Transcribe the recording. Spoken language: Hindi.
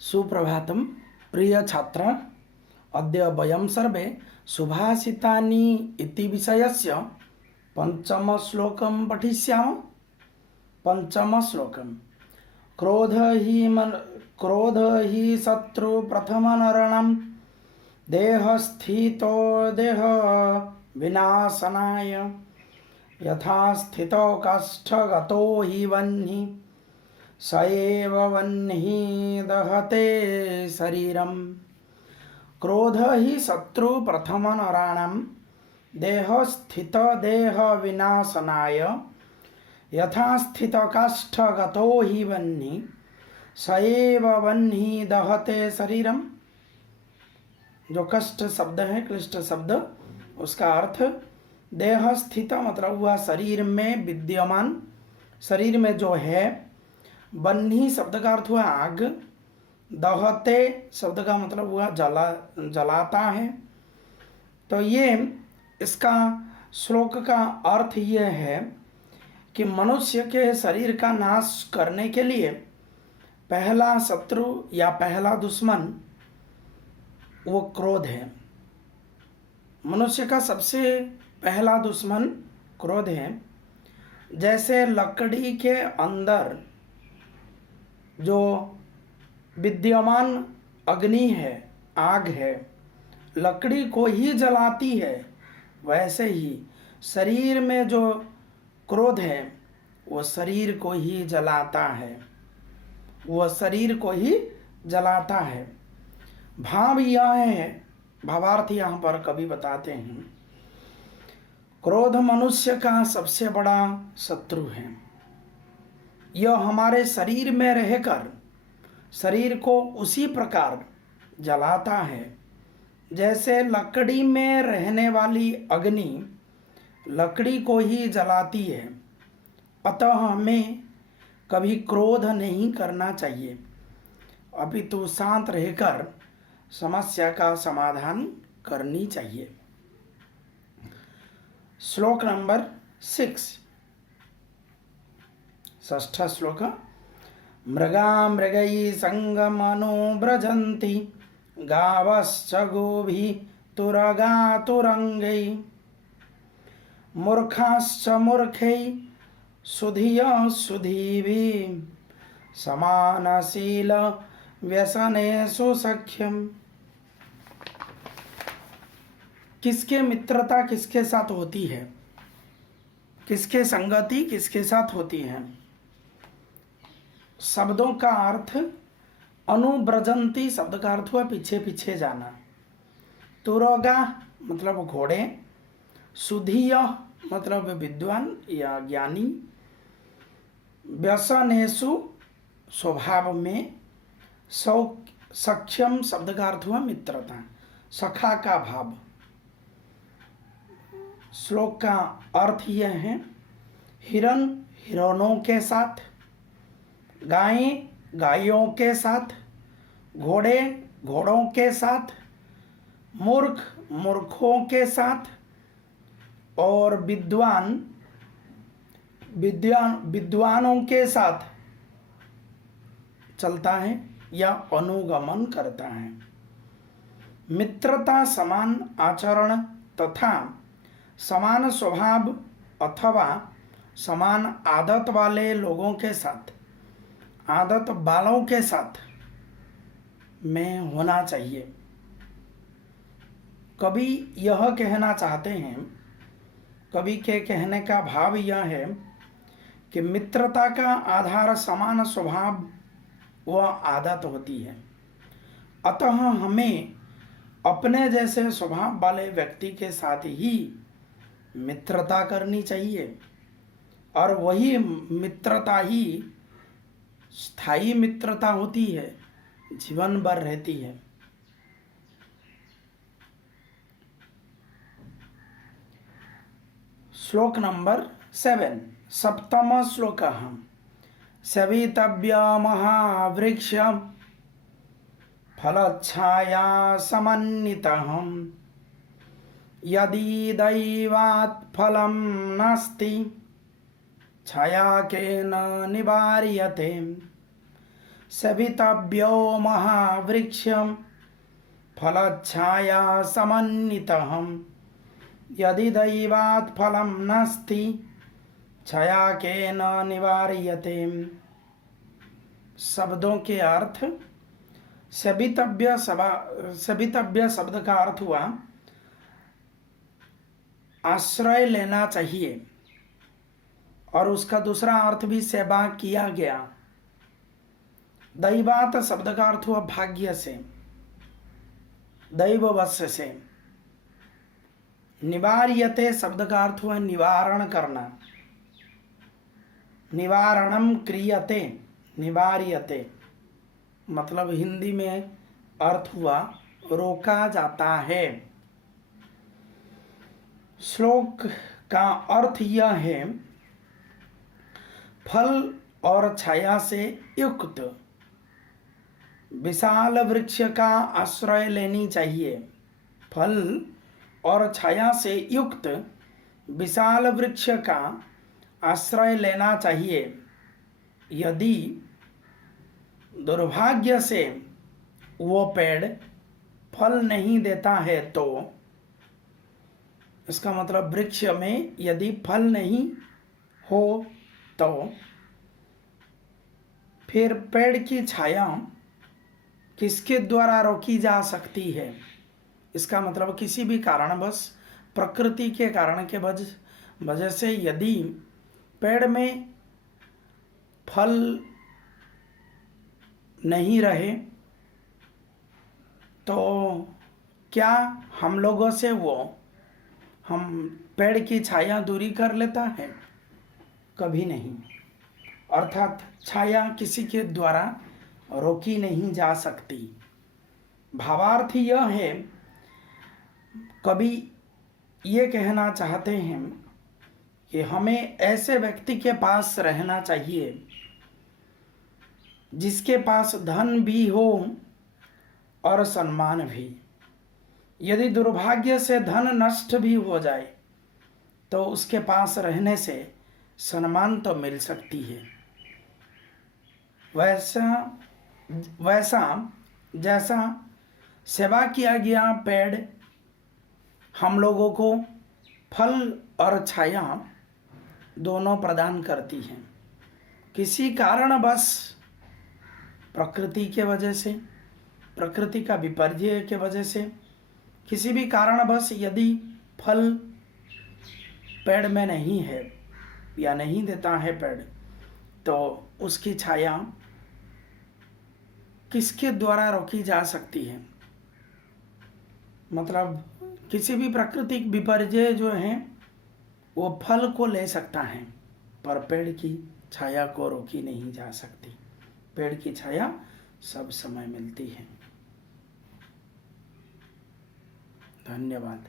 सुप्रभातं प्रिय छात्र। अद्य वयं सर्वे सुभाषितानि इति विषयस्य पञ्चमश्लोकं पठिष्यामः। पञ्चमश्लोकं क्रोध हि शत्रु प्रथमनरणं देहस्थितो देह विनाशनाय यथा स्थितो काष्ठगतो हि वह्निः स एव वह्निः दहते शरीरम। क्रोध ही शत्रु प्रथम नराणां देह स्थित देह विनाशनाय यथा स्थित काष्ठगतो हि वह्निः स एव वह्निः दहते शरीरम। जो कष्ट शब्द है, क्लिष्ट शब्द, उसका अर्थ देह स्थित मतलब हुआ शरीर में विद्यमान, शरीर में जो है। वह्नि शब्द का अर्थ हुआ आग। दहते शब्द का मतलब हुआ जलाता है। तो ये इसका श्लोक का अर्थ ये है कि मनुष्य के शरीर का नाश करने के लिए पहला शत्रु या पहला दुश्मन वो क्रोध है। मनुष्य का सबसे पहला दुश्मन क्रोध है। जैसे लकड़ी के अंदर जो विद्यमान अग्नि है, आग है, लकड़ी को ही जलाती है, वैसे ही शरीर में जो क्रोध है वो शरीर को ही जलाता है, वह शरीर को ही जलाता है। भाव यह है, भावार्थ यहाँ पर कवि बताते हैं, क्रोध मनुष्य का सबसे बड़ा शत्रु है। यह हमारे शरीर में रहकर शरीर को उसी प्रकार जलाता है जैसे लकड़ी में रहने वाली अग्नि लकड़ी को ही जलाती है। अतः हमें कभी क्रोध नहीं करना चाहिए, अपितु शांत रहकर समस्या का समाधान करनी चाहिए। श्लोक नंबर 6, षष्ठ श्लोक। मृगा मृगैः संगमनुव्रजन्ति गावश्च गोभिः तुरगा तुरंगैः मूर्खाश्च मूर्खैः सुधियः सुधीभिः समानशील व्यसनेषु सख्यम्। किसके मित्रता किसके साथ होती है, किसके संगति किसके साथ होती है। शब्दों का अर्थ अनुव्रजंती शब्द का अर्थ हुआ पीछे पीछे जाना। तुरोगा मतलब घोड़े, सुधीय मतलब विद्वान या ज्ञानी, व्यसनेषु स्वभाव में, सख्यम शब्द का अर्थ हुआ मित्रता, सखा का भाव। श्लोक का अर्थ यह है, हिरन हिरणों के साथ, गाय गायों के साथ, घोड़े घोड़ों के साथ, मूर्ख मूर्खों के साथ और विद्वानों के साथ चलता है या अनुगमन करता है। मित्रता समान आचरण तथा समान स्वभाव अथवा समान आदत वाले लोगों के साथ, आदत वालों के साथ में होना चाहिए। कवि यह कहना चाहते हैं, कवि के कहने का भाव यह है कि मित्रता का आधार समान स्वभाव व आदत होती है। अतः हमें अपने जैसे स्वभाव वाले व्यक्ति के साथ ही मित्रता करनी चाहिए और वही मित्रता ही स्थायी मित्रता होती है, जीवन भर रहती है। श्लोक नंबर 7, सप्तम श्लोक। सवितव्य महावृक्ष फलच्छाया समन्वितः यदि दैवात् फलं नास्ति छाया केन निवार्यते सवितव्यो महावृक्षं फलच्छाया समन्वितः यदि दैवात् फलं नास्ति छाया केन निवार्यते। शब्दों के अर्थ। सवितव्य शब्द का अर्थ हुआ आश्रय लेना चाहिए, और उसका दूसरा अर्थ भी सेवा किया गया। दैवात शब्द का अर्थ हुआ भाग्य से, दैववश से। निवार्यते शब्द का अर्थ हुआ निवारण करना, निवारणम क्रियते, निवार्यते मतलब हिंदी में अर्थ हुआ रोका जाता है। श्लोक का अर्थ यह है, फल और छाया से युक्त विशाल वृक्ष का आश्रय लेनी चाहिए। फल और छाया से युक्त विशाल वृक्ष का आश्रय लेना चाहिए। यदि दुर्भाग्य से वो पेड़ फल नहीं देता है तो इसका मतलब वृक्ष में यदि फल नहीं हो तो फिर पेड़ की छाया किसके द्वारा रोकी जा सकती है। इसका मतलब किसी भी कारणवश, प्रकृति के कारण के वजह से यदि पेड़ में फल नहीं रहे तो क्या हम लोगों से हम पेड़ की छाया दूरी कर लेता है? कभी नहीं। अर्थात छाया किसी के द्वारा रोकी नहीं जा सकती। भावार्थ यह है, कभी ये कहना चाहते हैं कि हमें ऐसे व्यक्ति के पास रहना चाहिए जिसके पास धन भी हो और सम्मान भी। यदि दुर्भाग्य से धन नष्ट भी हो जाए तो उसके पास रहने से सम्मान तो मिल सकती है। वैसा जैसा सेवा किया गया पेड़ हम लोगों को फल और छाया दोनों प्रदान करती है। किसी कारणवश प्रकृति के वजह से, प्रकृति का विपर्य के वजह से, किसी भी कारणवश यदि फल पेड़ में नहीं है या नहीं देता है पेड़, तो उसकी छाया किसके द्वारा रोकी जा सकती है? मतलब किसी भी प्राकृतिक विपर्य जो है वो फल को ले सकता है, पर पेड़ की छाया को रोकी नहीं जा सकती। पेड़ की छाया सब समय मिलती है। धन्यवाद।